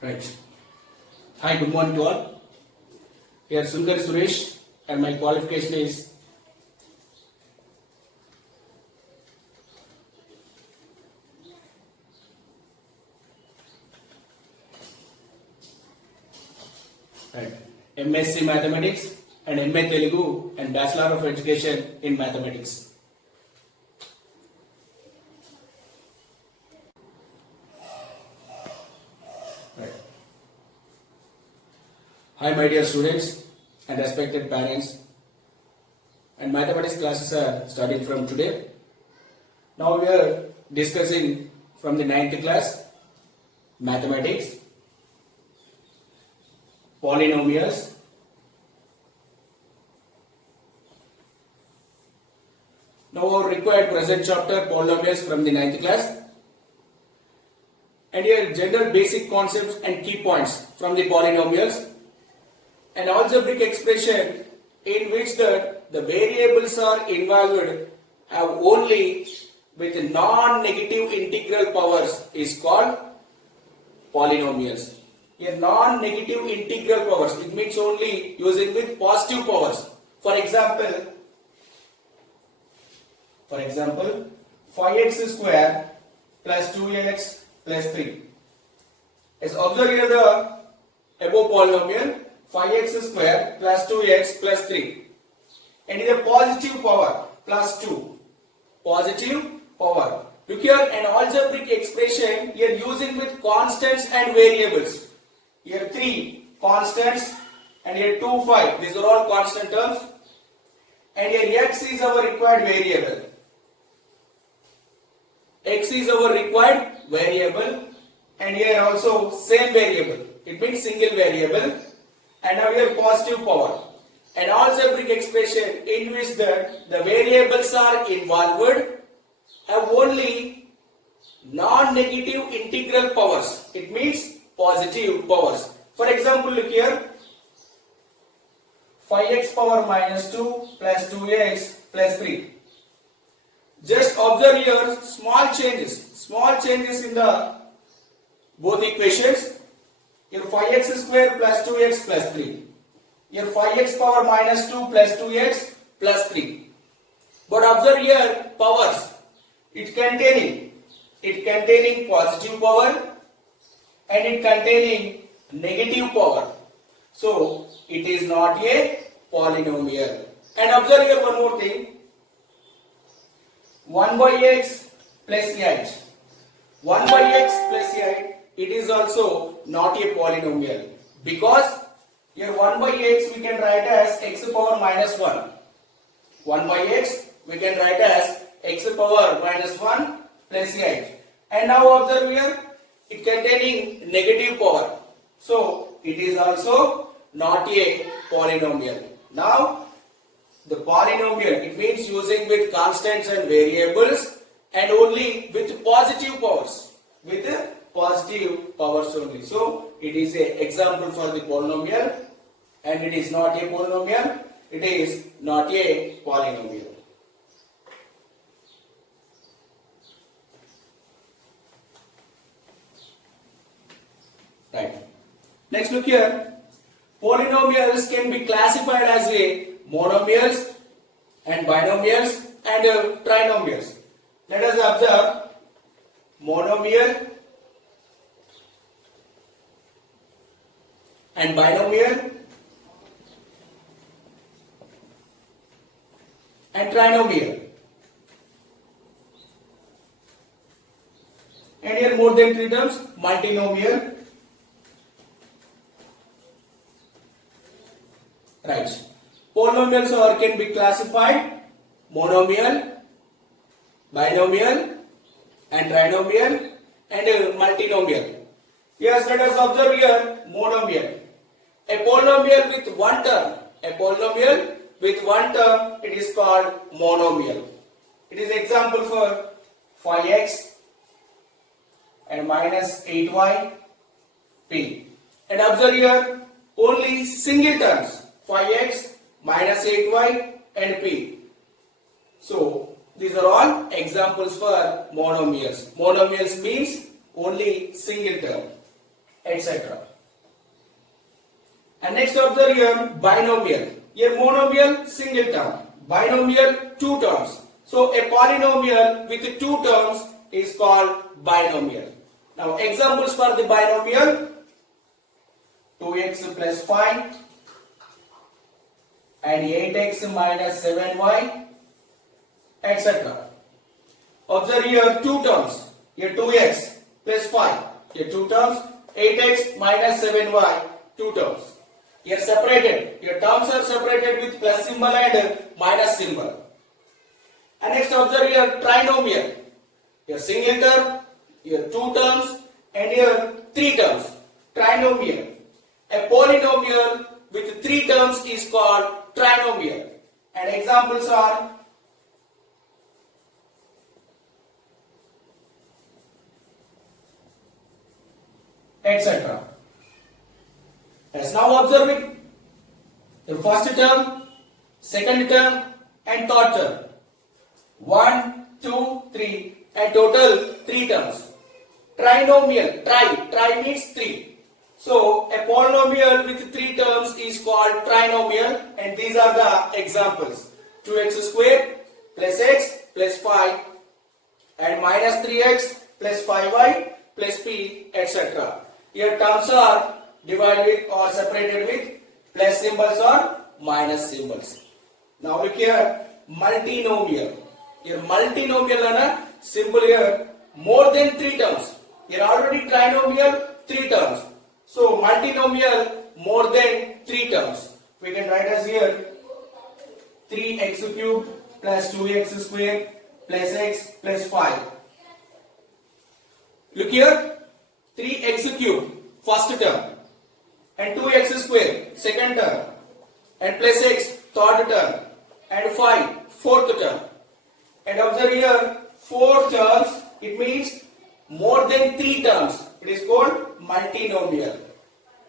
Right. Hi, good morning to all. Here Sundar Suresh and my qualification is right. MSc Mathematics and MA Telugu and Bachelor of Education in Mathematics. Right. Hi my dear students and respected parents, and mathematics classes are starting from today. Now we are discussing from the 9th class mathematics, polynomials, now our required present chapter polynomials from the 9th class, and here general basic concepts and key points from the polynomials, an algebraic expression in which the variables are involved have only with non-negative integral powers is called polynomials. Here non-negative integral powers, it means only using with positive powers. For example 5x square plus 2x plus 3. As observe here the above polynomial 5x square plus 2x plus 3, and is a positive power plus 2. Positive power. Look here, an algebraic expression here using with constants and variables. Here 3 constants and here 2, 5. These are all constant terms. And here x is our required variable. X is our required variable, and here also same variable. It means single variable. And now here positive power. An algebraic expression in which the variables are involved have only non-negative integral powers. It means positive powers. For example, look here, 5x power minus 2 plus 2x plus 3. Just observe here small changes in the both equations. Here 5x square plus 2x plus 3. Here 5x power minus 2 plus 2x plus 3. But observe here powers. It containing positive power and it containing negative power. So it is not a polynomial. And observe here one more thing. 1 by x plus 8. 1 by x plus 8. It is also not a polynomial, because here 1 by x we can write as x power minus 1. 1 by x we can write as x power minus 1 plus 8. And now observe here, it containing negative power. So it is also not a polynomial. Now the polynomial, it means using with constants and variables and only with positive powers. With positive powers only. So it is an example for the polynomial, and it is not a polynomial, it is not a polynomial. Right. Next look here. Polynomials can be classified as a monomials and binomials and trinomials. Let us observe monomial and binomial and trinomial. And here more than 3 terms, multinomial. Right. Polynomials can be classified monomial, binomial and trinomial and multinomial. Yes, let us observe here monomial. A polynomial with one term. A polynomial with one term, it is called monomial. It is example for 5x and minus 8y p. And observe here only single terms, 5x minus 8y and p. So these are all examples for monomials. Monomials means only single term. etc. And next observe here binomial. Here monomial single term, binomial two terms. So a polynomial with two terms is called binomial. Now examples for the binomial: 2x plus 5 and 8x minus 7y, etc. Observe here two terms. Here 2x plus 5. Here two terms. 8x minus 7y, two terms. Here separated. Your terms are separated with plus symbol and minus symbol. And next observe here trinomial. Here single term, here two terms, and here three terms. Trinomial. A polynomial with three terms is called trinomial. And examples are etc. Let's now observe it. The first term, second term, and third term. 1, 2, 3, and total 3 terms. Trinomial, tri means 3. So a polynomial with 3 terms is called trinomial, and these are the examples: 2x square plus x plus 5 and minus 3x plus 5y plus p, etc. Here terms are divided with or separated with plus symbols or minus symbols. Now look here, multinomial. Here multinomial and symbol here more than 3 terms. Here already trinomial 3 terms. So multinomial more than 3 terms. We can write as here 3x cubed plus 2x square plus x plus 5. Look here, 3x cubed first term and 2x square second term and plus x third term and 5 fourth term. And observe here 4 terms, it means more than 3 terms. It is called multinomial.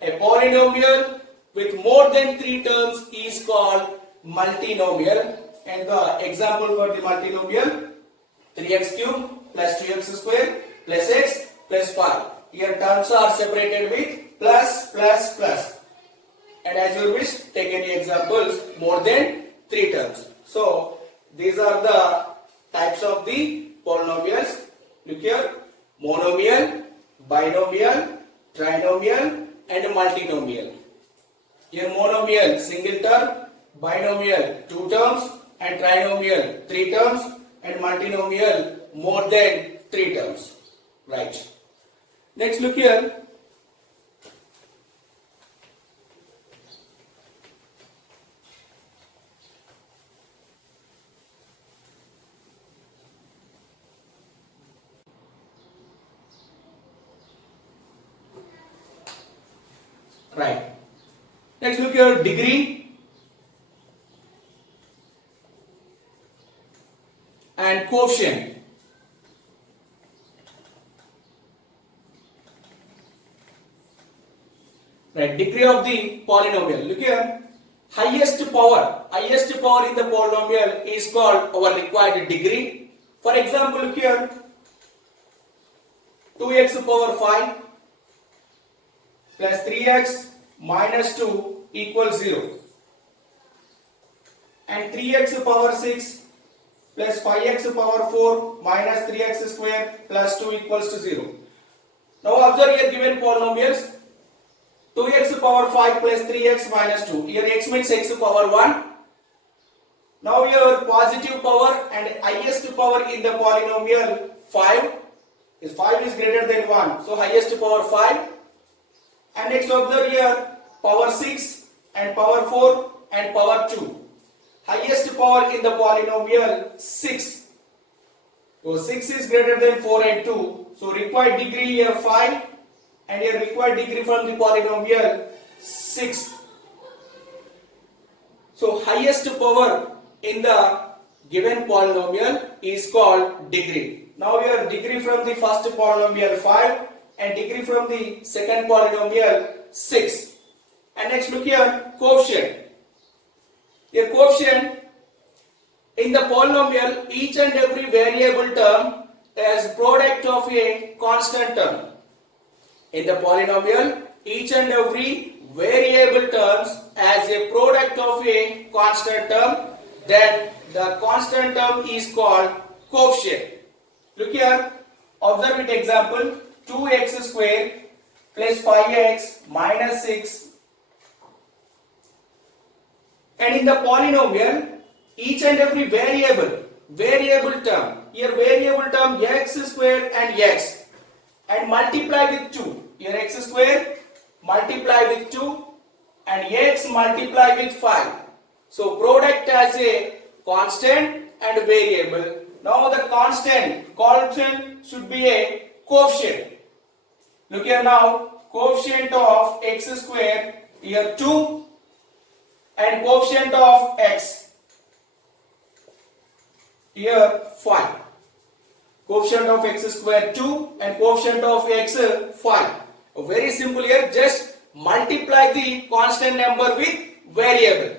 A polynomial with more than 3 terms is called multinomial. And the example for the multinomial: 3x cubed plus 2x square plus x plus 5. Here terms are separated with plus plus plus. And as you wish, take any examples more than 3 terms. So these are the types of the polynomials. Look here: monomial, binomial, trinomial, and multinomial. Here monomial single term, binomial 2 terms, and trinomial 3 terms, and multinomial more than 3 terms. Right. Next look here. Right. Next look here, degree and quotient. Right, degree of the polynomial. Look here, highest power in the polynomial is called our required degree. For example, look here, 2x power 5 plus 3x minus 2 equals 0, and 3x power 6 plus 5x power 4 minus 3x square plus 2 equals to 0. Now observe here given polynomials: 2x power 5 plus 3x minus 2. Here x means x power 1. Now here positive power and highest power in the polynomial 5 is greater than 1. So highest power 5. And next observe here power 6 and power 4 and power 2. Highest power in the polynomial 6. So 6 is greater than 4 and 2. So required degree here 5. And your required degree from the polynomial 6. So highest power in the given polynomial is called degree. Now your degree from the first polynomial 5 and degree from the second polynomial 6. And next look here, quotient. Your quotient in the polynomial, each and every variable term is product of a constant term. In the polynomial, each and every variable terms as a product of a constant term, then the constant term is called coefficient. Look here, observe with example 2x square plus 5x minus 6. And in the polynomial, each and every variable term, here variable term x square and x, and multiply with 2. Here x square multiply with 2 and x multiply with 5. So product as a constant and variable. Now the constant should be a coefficient. Look here now, coefficient of x square here 2 and coefficient of x here 5. Coefficient of x square 2 and coefficient of x 5. Very simple here, just multiply the constant number with variable.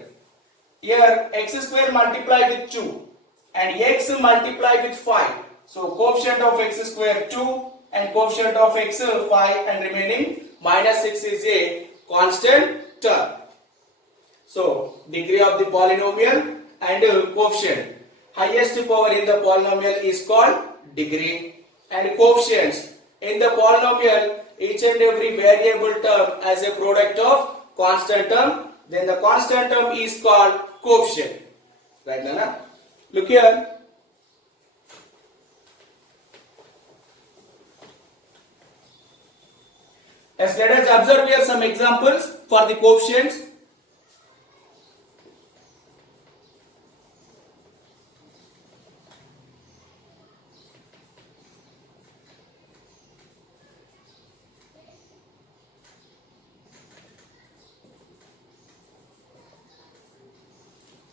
Here x square multiply with 2 and x multiply with 5. So coefficient of x square 2 and coefficient of x 5 and remaining minus 6 is a constant term. So degree of the polynomial and coefficient. Highest power in the polynomial is called degree, and coefficients in the polynomial, each and every variable term as a product of constant term, then the constant term is called coefficient. Right, Nana? Look here. Yes, let us observe here some examples for the coefficients.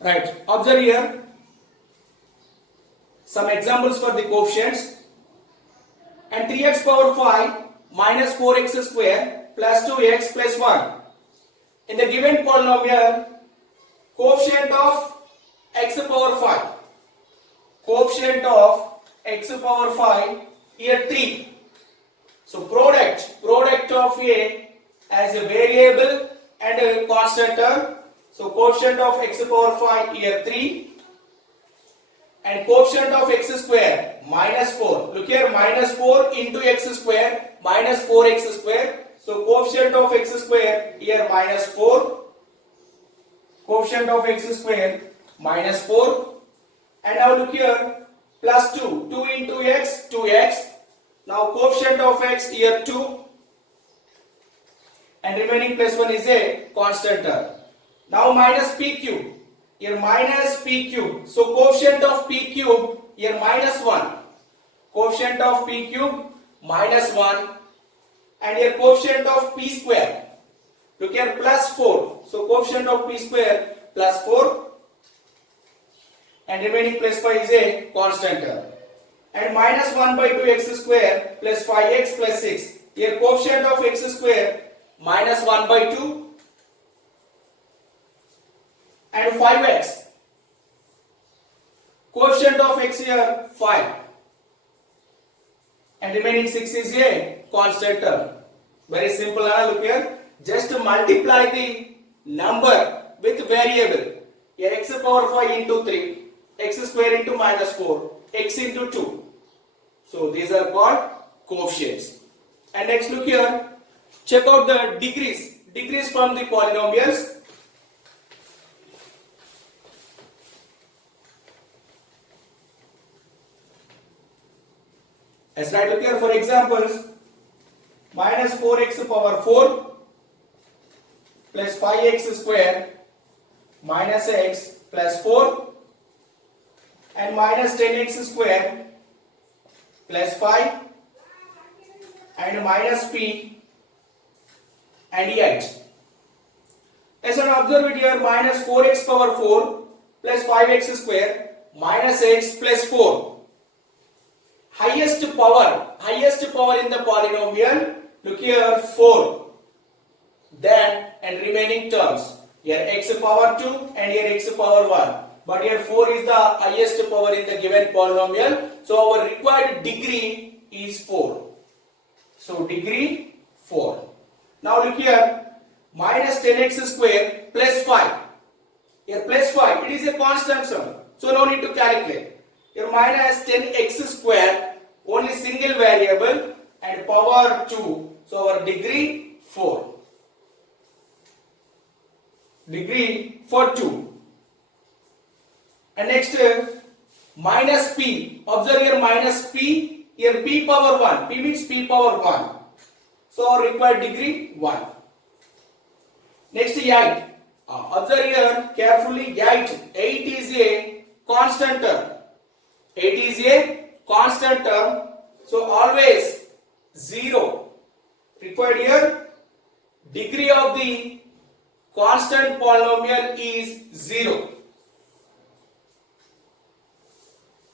Right, observe here some examples for the coefficients. And 3x power 5 minus 4x square plus 2x plus 1. In the given polynomial, coefficient of x power 5. Coefficient of x power 5 here 3. So product of a as a variable and a constant term. So coefficient of x power 5 here 3 and coefficient of x square minus 4. Look here, minus 4 into x square minus 4x square. So coefficient of x square here minus 4. Coefficient of x square minus 4. And now look here, plus 2. 2 into x, 2x. Now coefficient of x here 2 and remaining plus 1 is a constant term. Now minus p cube, here minus p cube. So coefficient of p cube here minus 1. Coefficient of p cube minus 1 and here coefficient of p square. Look here, plus 4. So coefficient of p square plus 4 and remaining plus 5 is a constant term. And minus 1 by 2 x square plus 5x plus 6. Here coefficient of x square minus 1 by 2 and 5x. Coefficient of x here 5 and remaining 6 is a constant term. Very simple. Look here, just multiply the number with variable. Here x power 5 into 3, x square into minus 4, x into 2. So these are called coefficients. And next look here, check out the degrees from the polynomials. Let's write, look here for examples, minus 4x power 4 plus 5x square minus x plus 4 and minus 10x square plus 5 and minus p and 8. Let's observe it here, minus 4x power 4 plus 5x square minus x plus 4. Highest power in the polynomial, look here 4, then and remaining terms, here x power 2 and here x power 1, but here 4 is the highest power in the given polynomial, so our required degree is 4. So degree 4. Now look here, minus 10x square plus 5. Here plus 5, it is a constant sum, so no need to calculate. Here minus 10x square, only single variable, and power 2, so our degree 4. Degree for 2. And next minus p. Observe here minus p. Here p power 1. P means p power 1. So our required degree 1. Next 8. Observe here carefully 8. 8 is a constant term. 8 is a constant term. So always 0. Required here degree of the constant polynomial is 0.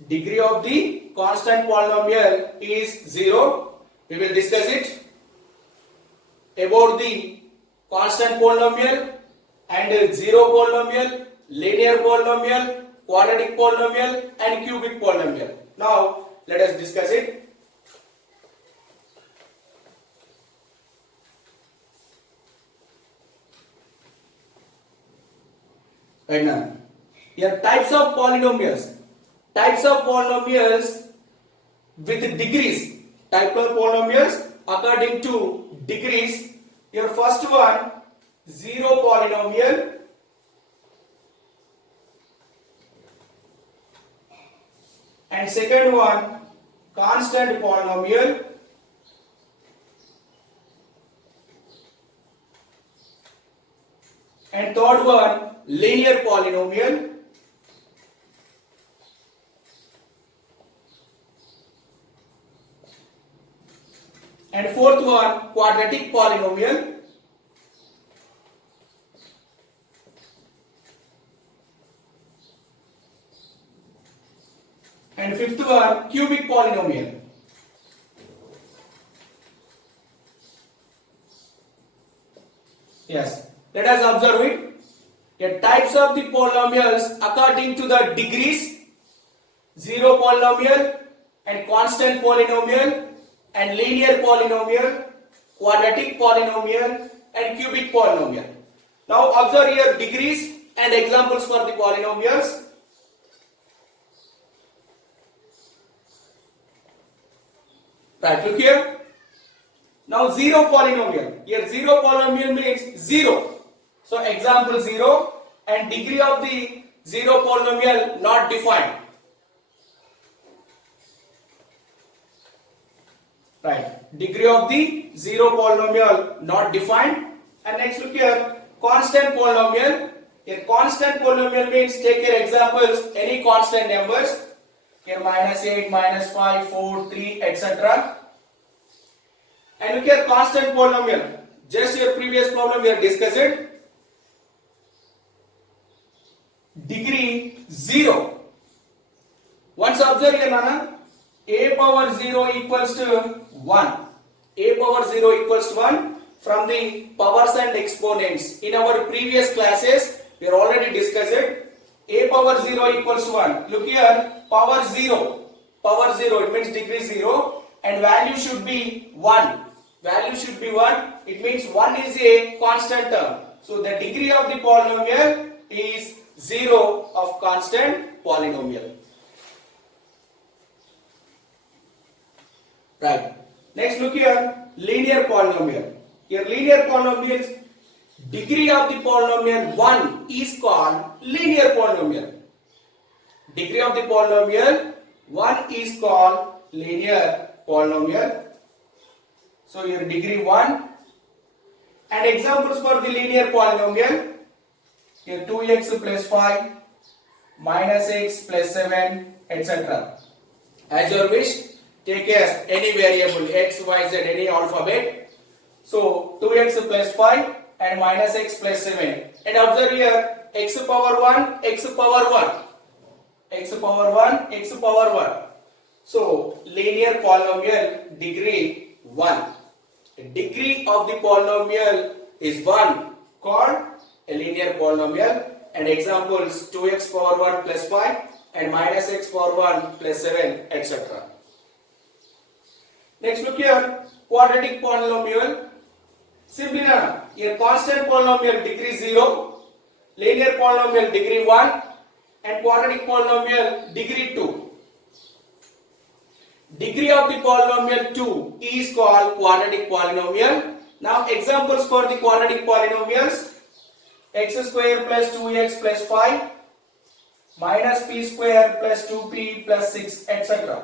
Degree of the constant polynomial is 0. We will discuss it about the constant polynomial and zero polynomial, linear polynomial, quadratic polynomial and cubic polynomial. Now let us discuss it. Right now, here types of polynomials. Types of polynomials with degrees. Type of polynomials according to degrees. Your first one, zero polynomial. And second one, constant polynomial. And third one, linear polynomial. And fourth one, quadratic polynomial. And fifth one, cubic polynomial. Yes, let us observe it. The types of the polynomials according to the degrees: zero polynomial and constant polynomial and linear polynomial, quadratic polynomial and cubic polynomial. Now observe here degrees and examples for the polynomials. Right, look here. Now zero polynomial. Here zero polynomial means 0. So example 0 and degree of the zero polynomial not defined. Right, degree of the zero polynomial not defined. And next look here, constant polynomial. Here constant polynomial means take your examples, any constant numbers. Here minus 8, minus 5, 4, 3, etc. And look here constant polynomial. Just your previous problem we have discussed it. Degree 0. Once observe here, Nana, a power 0 equals to 1. A power 0 equals to 1 from the powers and exponents. In our previous classes, we have already discussed it. A power 0 equals to 1. Look here, power 0. Power 0, it means degree 0. And value should be 1. Value should be 1. It means 1 is a constant term. So the degree of the polynomial is 0 of constant polynomial. Right. Next look here, linear polynomial. Here linear polynomials, degree of the polynomial 1 is called linear polynomial. Degree of the polynomial 1 is called linear polynomial. So here degree 1. And examples for the linear polynomial. Here 2x plus 5, minus x plus 7, etc. As your wish. Take care any variable x, y, z, any alphabet. So 2x plus 5 and minus x plus 7. And observe here x power 1, x power 1. X power 1, x power 1. So linear polynomial degree 1. Degree of the polynomial is 1 called a linear polynomial. And examples 2x power 1 plus 5 and minus x power 1 plus 7, etc. Next look here, quadratic polynomial. Simply now, here constant polynomial degree 0, linear polynomial degree 1 and quadratic polynomial degree 2. Degree of the polynomial 2 is called quadratic polynomial. Now examples for the quadratic polynomials: x square plus 2x plus 5 minus p square plus 2p plus 6, etc.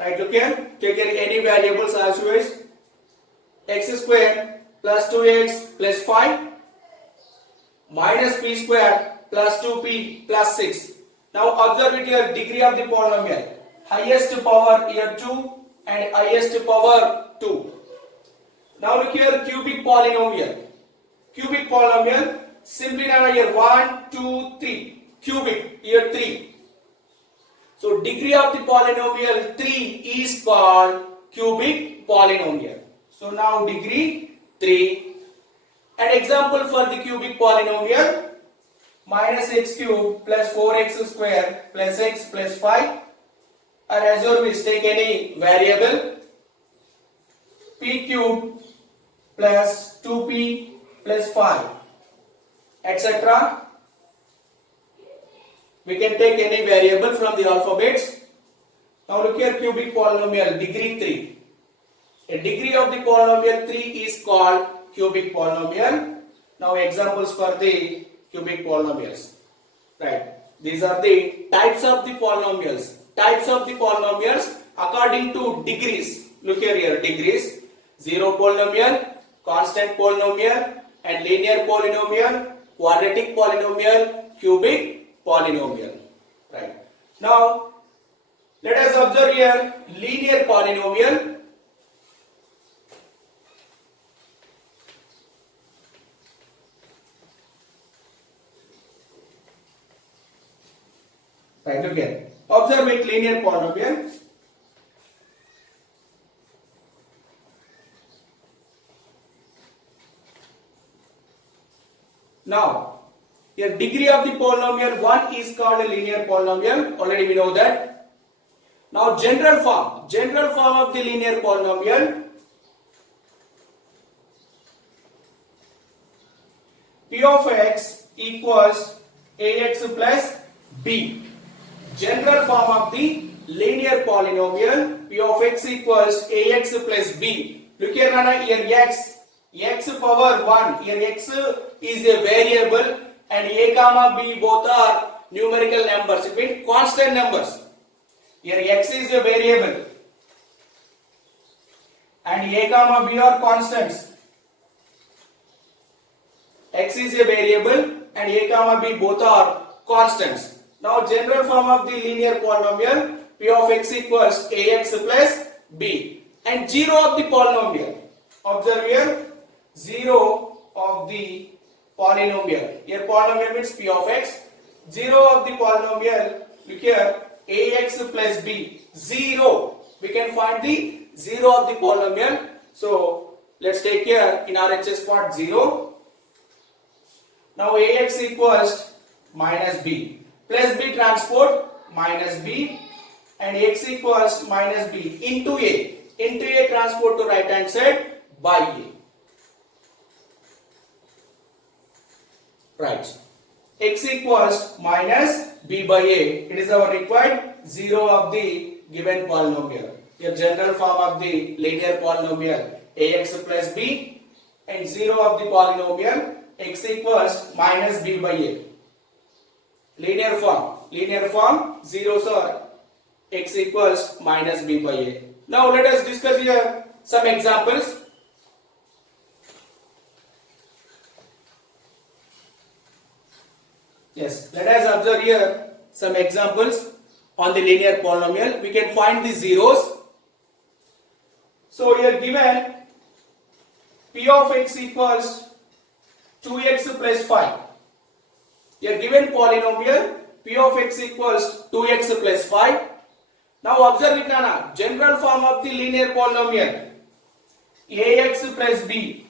Right, look here, take any variables as you wish. X square plus 2x plus 5 minus p square plus 2p plus 6. Now observe it here, degree of the polynomial. Highest power here 2 and highest power 2. Now look here, cubic polynomial. Cubic polynomial, simply now here 1, 2, 3. Cubic, here 3. So degree of the polynomial 3 is called cubic polynomial. So now degree 3. An example for the cubic polynomial: minus x cube plus 4x square plus x plus 5. Or as you wish, take any variable. P cube plus 2p plus 5, etc. We can take any variable from the alphabets. Now look here, cubic polynomial degree 3. A degree of the polynomial 3 is called cubic polynomial. Now examples for the cubic polynomials. Right. These are the types of the polynomials. Types of the polynomials according to degrees. Look here, degrees: zero polynomial, constant polynomial, and linear polynomial, quadratic polynomial, cubic polynomial. Right. Now let us observe here linear polynomial. Right, okay. Observe it, linear polynomial. Now, here degree of the polynomial 1 is called a linear polynomial. Already we know that. Now general form of the linear polynomial: p of x equals ax plus b. General form of the linear polynomial: p of x equals ax plus b. Look here, Nana, here x power 1. Here x is a variable and a comma b both are numerical numbers. It means constant numbers. Here x is a variable and a comma b are constants. X is a variable and a comma b both are constants. Now general form of the linear polynomial: p of x equals ax plus b, and 0 of the polynomial. Observe here, 0 of the polynomial. Here polynomial means p of x. 0 of the polynomial, look here, ax plus b. 0. We can find the 0 of the polynomial. So let's take here in RHS part 0. Now ax equals minus b. Plus b transport minus b, and x equals minus b into a transport to right hand side by a. Right. X equals minus b by a. It is our required 0 of the given polynomial. Your general form of the linear polynomial: ax plus b, and 0 of the polynomial x equals minus b by a. Linear form, zeros are x equals minus b by a. Now let us discuss here some examples. Yes, let us observe here some examples on the linear polynomial. We can find the zeros. So here given p of x equals 2x plus 5. Here given polynomial p of x equals 2x plus 5. Now observe it, Nana. General form of the linear polynomial: ax plus b.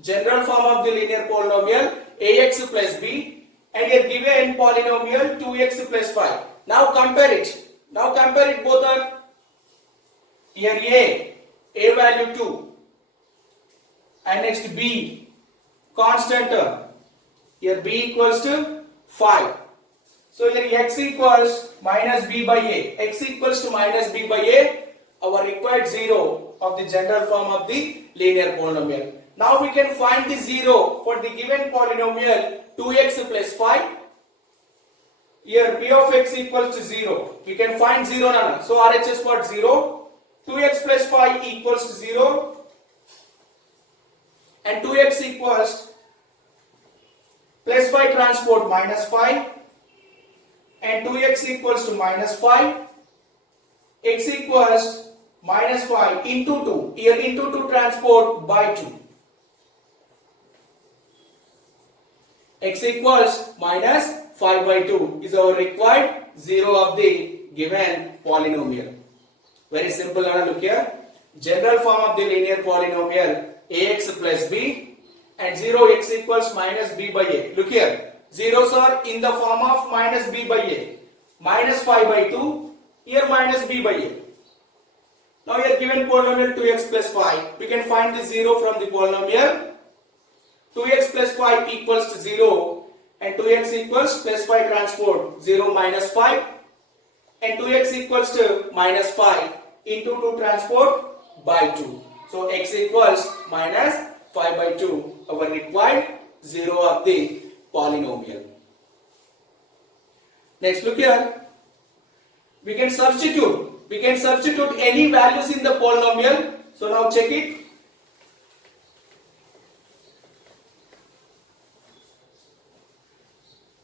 General form of the linear polynomial: ax plus b, and here given polynomial 2x plus 5. Now compare it. Both are here a value 2 and next b, constant term. Here b equals to 5. So here x equals minus b by a. X equals to minus b by a, our required 0 of the general form of the linear polynomial. Now we can find the 0 for the given polynomial 2x plus 5. Here p of x equals to 0. We can find 0 now. So RHS what 0. 2x plus 5 equals to 0. And 2x equals plus 5 transport minus 5. And 2x equals to minus 5. X equals minus 5 into 2. Here into 2 transport by 2. X equals minus 5 by 2 is our required 0 of the given polynomial. Very simple. Look here. General form of the linear polynomial ax plus b and 0x equals minus b by a. Look here. Zeros are in the form of minus b by a. Minus 5 by 2. Here minus b by a. Now here given polynomial 2x plus 5. We can find the 0 from the polynomial. 2x plus 5 equals to 0 and 2x equals plus 5 transport 0 minus 5 and 2x equals to minus 5 into 2 transport by 2. So x equals minus 5 by 2, our required 0 of the polynomial. Next look here. We can substitute any values in the polynomial. So now check it.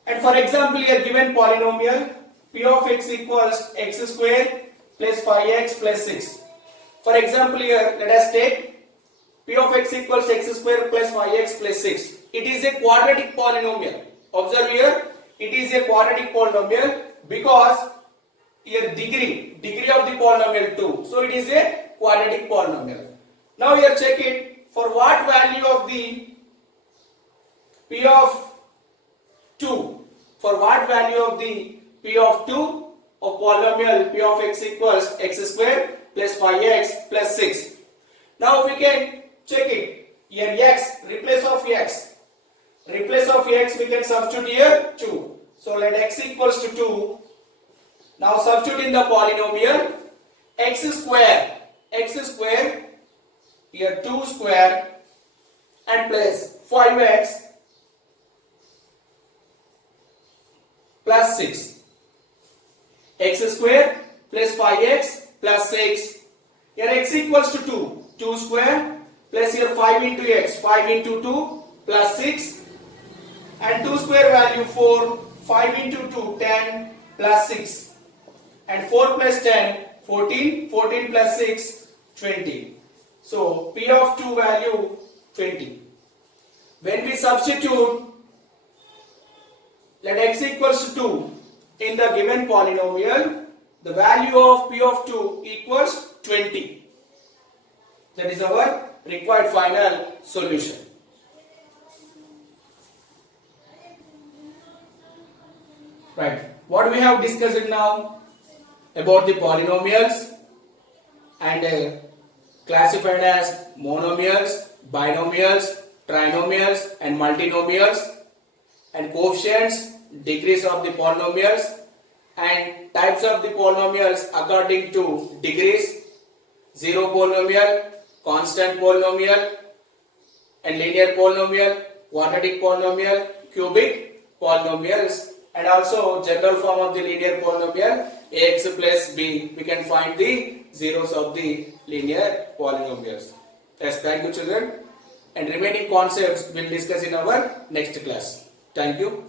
And for example, here given polynomial p of x equals x square plus 5x plus 6. For example, here let us take p of x equals x square plus 5x plus 6. It is a quadratic polynomial. Observe here, it is a quadratic polynomial because here degree of the polynomial 2. So it is a quadratic polynomial. Now here check it, for what value of the p of 2, for what value of the p of 2 of polynomial p of x equals x square plus 5x plus 6. Now we can check it. Here x, replace of x we can substitute here 2. So let x equals to 2. Now substitute in the polynomial x square, here 2 square and plus 5x plus 6. X square plus 5x plus 6. Here x equals to 2. 2 square plus here 5 into x. 5 into 2 plus 6. And 2 square value 4. 5 into 2 10 plus 6. And 4 plus 10 14. 14 plus 6 20. So p of 2 value 20. When we substitute, let x equals to 2 in the given polynomial, the value of p of 2 equals 20. That is our required final solution. Right. What we have discussed now about the polynomials and classified as monomials, binomials, trinomials and multinomials, and coefficients, degrees of the polynomials and types of the polynomials according to degrees, zero polynomial, constant polynomial and linear polynomial, quadratic polynomial, cubic polynomials, and also general form of the linear polynomial ax plus b. We can find the zeros of the linear polynomials. Yes, thank you children, and remaining concepts we'll discuss in our next class. Thank you.